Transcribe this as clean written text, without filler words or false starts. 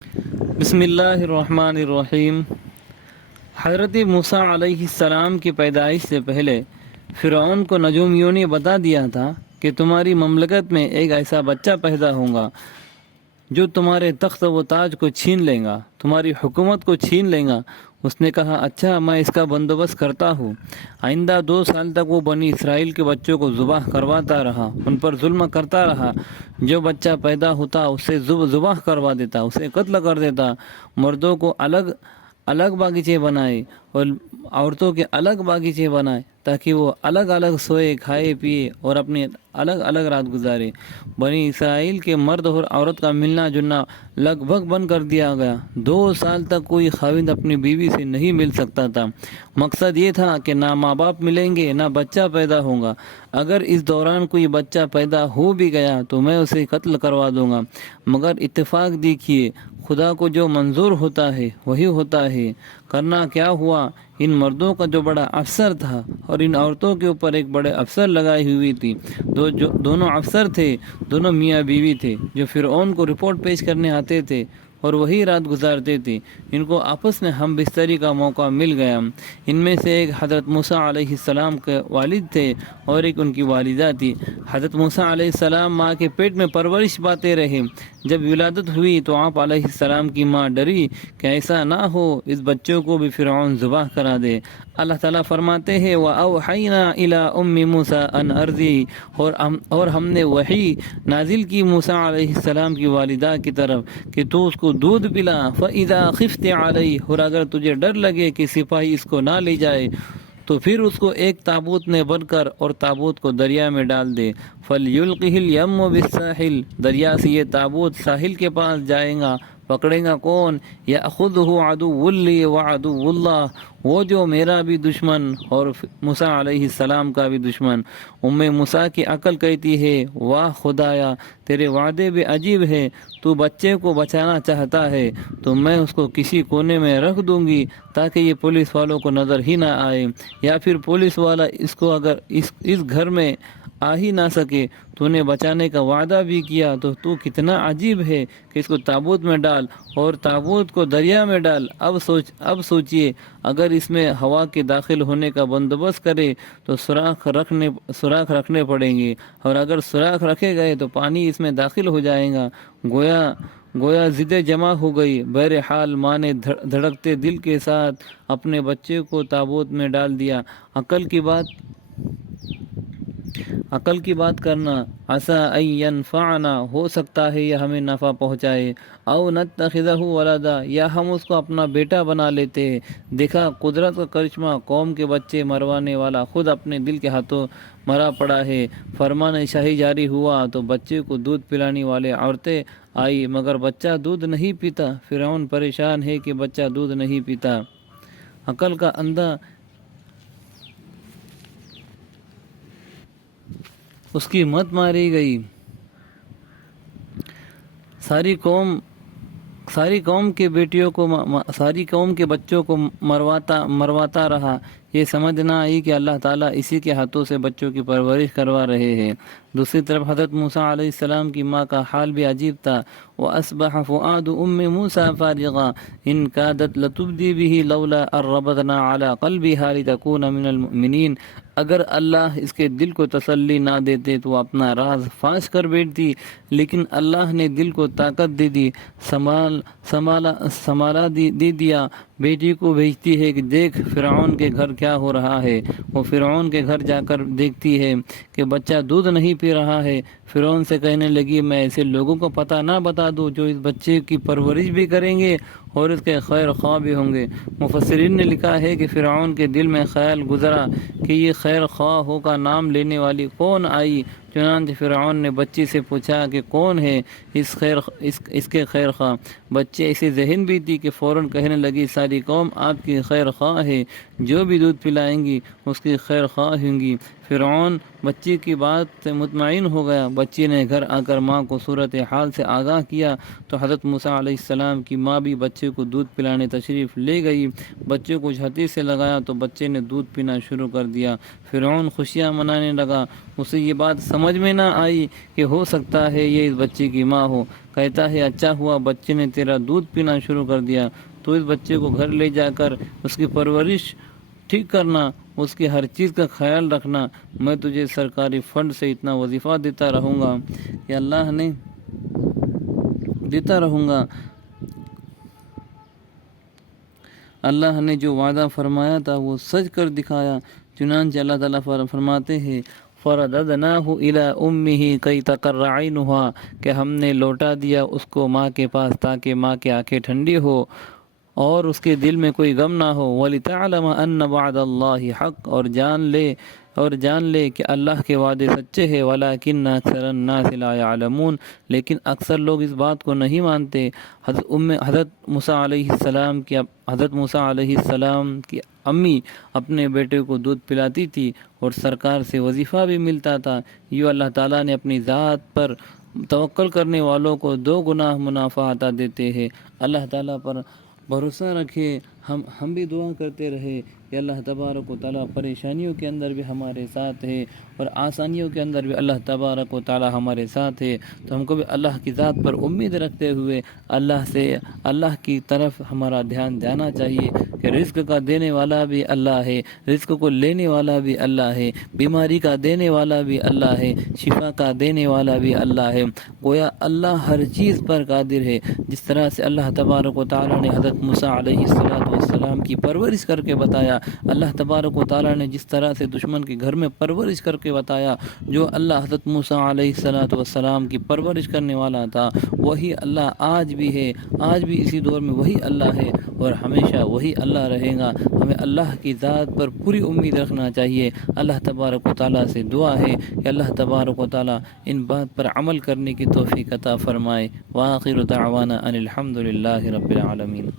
بسم اللہ الرحمن الرحیم۔ حضرت موسیٰ علیہ السلام کی پیدائش سے پہلے فرعون کو نجومیوں نے بتا دیا تھا کہ تمہاری مملکت میں ایک ایسا بچہ پیدا ہوگا جو تمہارے تخت و تاج کو چھین لے گا، تمہاری حکومت کو چھین لے گا۔ اس نے کہا اچھا، میں اس کا بندوبست کرتا ہوں۔ آئندہ 2 سال تک وہ بنی اسرائیل کے بچوں کو ذبح کرواتا رہا، ان پر ظلم کرتا رہا۔ جو بچہ پیدا ہوتا اسے ذبح کروا دیتا، اسے قتل کر دیتا۔ مردوں کو الگ باغیچے بنائے اور عورتوں کے الگ باغیچے بنائے تاکہ وہ الگ الگ سوئے، کھائے پیے اور اپنی الگ الگ رات گزارے۔ بنی اسرائیل کے مرد اور عورت کا ملنا جلنا لگ بھگ بند کر دیا گیا۔ 2 سال تک کوئی خاوند اپنی بیوی سے نہیں مل سکتا تھا۔ مقصد یہ تھا کہ نہ ماں باپ ملیں گے نہ بچہ پیدا ہوگا۔ اگر اس دوران کوئی بچہ پیدا ہو بھی گیا تو میں اسے قتل کروا دوں گا۔ مگر اتفاق دیکھیے، خدا کو جو منظور ہوتا ہے وہی ہوتا ہے۔ کرنا کیا ہوا، ان مردوں کا جو بڑا افسر تھا اور ان عورتوں کے اوپر ایک بڑے افسر لگائی ہوئی تھی، دونوں افسر تھے، دونوں میاں بیوی تھے، جو فرعون کو رپورٹ پیش کرنے آتے تھے اور وہی رات گزارتے تھے۔ ان کو آپس میں ہم بستری کا موقع مل گیا۔ ان میں سے ایک حضرت موسیٰ علیہ السلام کے والد تھے اور ایک ان کی والدہ تھی۔ حضرت موسیٰ علیہ السلام ماں کے پیٹ میں پرورش پاتے رہے۔ جب ولادت ہوئی تو آپ علیہ السلام کی ماں ڈری کہ ایسا نہ ہو اس بچوں کو بھی فرعون ذبح کرا دے۔ اللہ تعالیٰ فرماتے ہیں وَأَوْحَيْنَا إِلَىٰ أُمِّ مُوسَىٰ أَنْ أَرْضِعِهِ، اور ہم نے وحی نازل کی موسیٰ علیہ السلام کی والدہ کی طرف کہ تو اس کو دودھ پلا۔ فَإِذَا خِفْتِ عَلَيْهِ، اور اگر تجھے ڈر لگے کہ سپاہی اس کو نہ لے جائے تو پھر اس کو ایک تابوت میں بند کر اور تابوت کو دریا میں ڈال دے۔ فَلْيُلْقِهِ الْيَمُّ بِالسَّاحِلِ، دریا سے یہ تابوت ساحل کے پاس جائے گا۔ پکڑے گا کون؟ يَأْخُذُهُ عَدُوٌّ لِّي وَعَدُوٌّ اللَّهِ، وہ جو میرا بھی دشمن اور موسیٰ علیہ السلام کا بھی دشمن۔ موسیٰ کی عقل کہتی ہے واہ خدایا، تیرے وعدے بھی عجیب ہے۔ تو بچے کو بچانا چاہتا ہے تو میں اس کو کسی کونے میں رکھ دوں گی تاکہ یہ پولیس والوں کو نظر ہی نہ آئے، یا پھر پولیس والا اس کو اگر اس گھر میں آ ہی نہ سکے۔ تو نے بچانے کا وعدہ بھی کیا تو کتنا عجیب ہے کہ اس کو تابوت میں ڈال اور تابوت کو دریا میں ڈال۔ اب سوچئے، اگر اس میں ہوا کے داخل ہونے کا بندوبست کرے تو سوراخ رکھنے پڑیں گے، اور اگر سوراخ رکھے گئے تو پانی اس میں داخل ہو جائے گا۔ گویا ضدیں جمع ہو گئی۔ بہرحال ماں نے دھڑکتے دل کے ساتھ اپنے بچے کو تابوت میں ڈال دیا۔ عقل کی بات کرنا، عسیٰ ان ینفعنا، ہو سکتا ہے یہ ہمیں نفع پہنچائے، او نتخذہ ولدا، یا ہم اس کو اپنا بیٹا بنا لیتے۔ دیکھا قدرت کا کرشمہ، قوم کے بچے مروانے والا خود اپنے دل کے ہاتھوں مرا پڑا ہے۔ فرمان شاہی جاری ہوا تو بچے کو دودھ پلانے والے عورتیں آئی، مگر بچہ دودھ نہیں پیتا۔ فرعون پریشان ہے کہ بچہ دودھ نہیں پیتا۔ عقل کا اندھا اس کی مت ماری گئی۔ ساری قوم کے بچوں کو مرواتا رہا۔ یہ سمجھ نہ آئی کہ اللہ تعالیٰ اسی کے ہاتھوں سے بچوں کی پرورش کروا رہے ہیں۔ دوسری طرف حضرت موسیٰ علیہ السلام کی ماں کا حال بھی عجیب تھا۔ وَأَصْبَحَ فُؤَادُ أُمِّ مُوسَىٰ فَارِغًا إِن كَادَتْ لَتُبْدِي بِهِ لَوْلَا أَن رَّبَطْنَا عَلَىٰ قَلْبِهَا لِتَكُونَ مِنَ الْمُؤْمِنِينَ، اگر اللہ اس کے دل کو تسلی نہ دیتے تو اپنا راز فاش کر بیٹھتی، لیکن اللہ نے دل کو طاقت دے دی، سنبھالا دے دیا۔ بیٹی کو بھیجتی ہے کہ دیکھ فرعون کے گھر کیا ہو رہا ہے۔ وہ فرعون کے گھر جا کر دیکھتی ہے کہ بچہ دودھ نہیں پی رہا ہے۔ فرعون سے کہنے لگی میں ایسے لوگوں کو پتہ نہ بتا دوں جو اس بچے کی پرورش بھی کریں گے اور اس کے خیر خواہ بھی ہوں گے۔ مفسرین نے لکھا ہے کہ فرعون کے دل میں خیال گزرا کہ یہ خیر خواہوں کا نام لینے والی کون آئی۔ چنانچہ فرعون نے بچی سے پوچھا کہ کون ہے اس کے خیر خواہ۔ بچے ایسے ذہن بھی تھی کہ فوراً کہنے لگی ساری قوم آپ کی خیر خواہ ہے، جو بھی دودھ پلائیں گی اس کی خیر خواہ ہوں گی۔ فرعون بچی کی بات سے مطمئن ہو گیا۔ بچی نے گھر آ کر ماں کو صورتحال سے آگاہ کیا تو حضرت موسیٰ علیہ السلام کی ماں بھی بچے کو دودھ پلانے تشریف لے گئی۔ بچے کو جھٹی سے لگایا تو بچے نے دودھ پینا شروع کر دیا۔ فرعون خوشیاں منانے لگا۔ اسے یہ بات سمجھ میں نہ آئی کہ ہو سکتا ہے یہ اس بچے کی ماں ہو۔ کہتا ہے اچھا ہوا بچے نے تیرا دودھ پینا شروع کر دیا، تو اس بچے کو گھر لے جا کر اس کی پرورش ٹھیک کرنا، اس کی ہر چیز کا خیال رکھنا، میں تجھے سرکاری فنڈ سے اتنا وظیفہ دیتا رہوں گا کہ اللہ نے دیتا رہوں گا۔ اللہ نے جو وعدہ فرمایا تھا وہ سچ کر دکھایا۔ چنانچہ اللہ تعالیٰ فرماتے ہیں فَرَدَدْنَاهُ إِلَىٰ أُمِّهِ كَيْ تَقَرَّ عَيْنُهَا، کہ ہم نے لوٹا دیا اس کو ماں کے پاس تاکہ ماں کی آنکھیں ٹھنڈی ہو اور اس کے دل میں کوئی غم نہ ہو۔ وَلِتَعْلَمَ أَنَّ وَعْدَ اللَّهِ حَقٌّ، اور جان لے کہ اللہ کے وعدے سچے ہیں۔ وَلَٰكِنَّ أَكْثَرَ النَّاسِ لَا يَعْلَمُونَ، لیکن اکثر لوگ اس بات کو نہیں مانتے۔ حضرت موسیٰ علیہ السلام کی امی اپنے بیٹے کو دودھ پلاتی تھی اور سرکار سے وظیفہ بھی ملتا تھا۔ یوں اللہ تعالیٰ نے اپنی ذات پر توکل کرنے والوں کو 2 گنا منافع عطا دیتے ہیں۔ اللہ تعالیٰ پر بھروسہ رکھے، ہم بھی دعا کرتے رہے کہ اللہ تبارک و تعالیٰ پریشانیوں کے اندر بھی ہمارے ساتھ ہے اور آسانیوں کے اندر بھی اللہ تبارک و تعالیٰ ہمارے ساتھ ہے۔ تو ہم کو بھی اللہ کی ذات پر امید رکھتے ہوئے اللہ کی طرف ہمارا دھیان جانا چاہیے کہ رزق کا دینے والا بھی اللہ ہے، رزق کو لینے والا بھی اللہ ہے، بیماری کا دینے والا بھی اللہ ہے، شفا کا دینے والا بھی اللہ ہے۔ گویا اللہ ہر چیز پر قادر ہے۔ جس طرح سے اللہ تبارک و تعالیٰ نے حضرت موسیٰ علیہ السلام کی پرورش کر کے بتایا، اللہ تبارک و تعالیٰ نے جس طرح سے دشمن کے گھر میں پرورش کر کے بتایا، جو اللہ حضرت موسیٰ علیہ السلام کی پرورش کرنے والا تھا وہی اللہ آج بھی ہے، آج بھی اسی دور میں وہی اللہ ہے اور ہمیشہ وہی اللہ رہے گا۔ ہمیں اللہ کی ذات پر پوری امید رکھنا چاہیے۔ اللہ تبارک و تعالیٰ سے دعا ہے کہ اللہ تبارک و تعالیٰ ان بات پر عمل کرنے کی توفیق عطا فرمائے۔ وآخر دعوانا ان الحمد للہ رب العالمین۔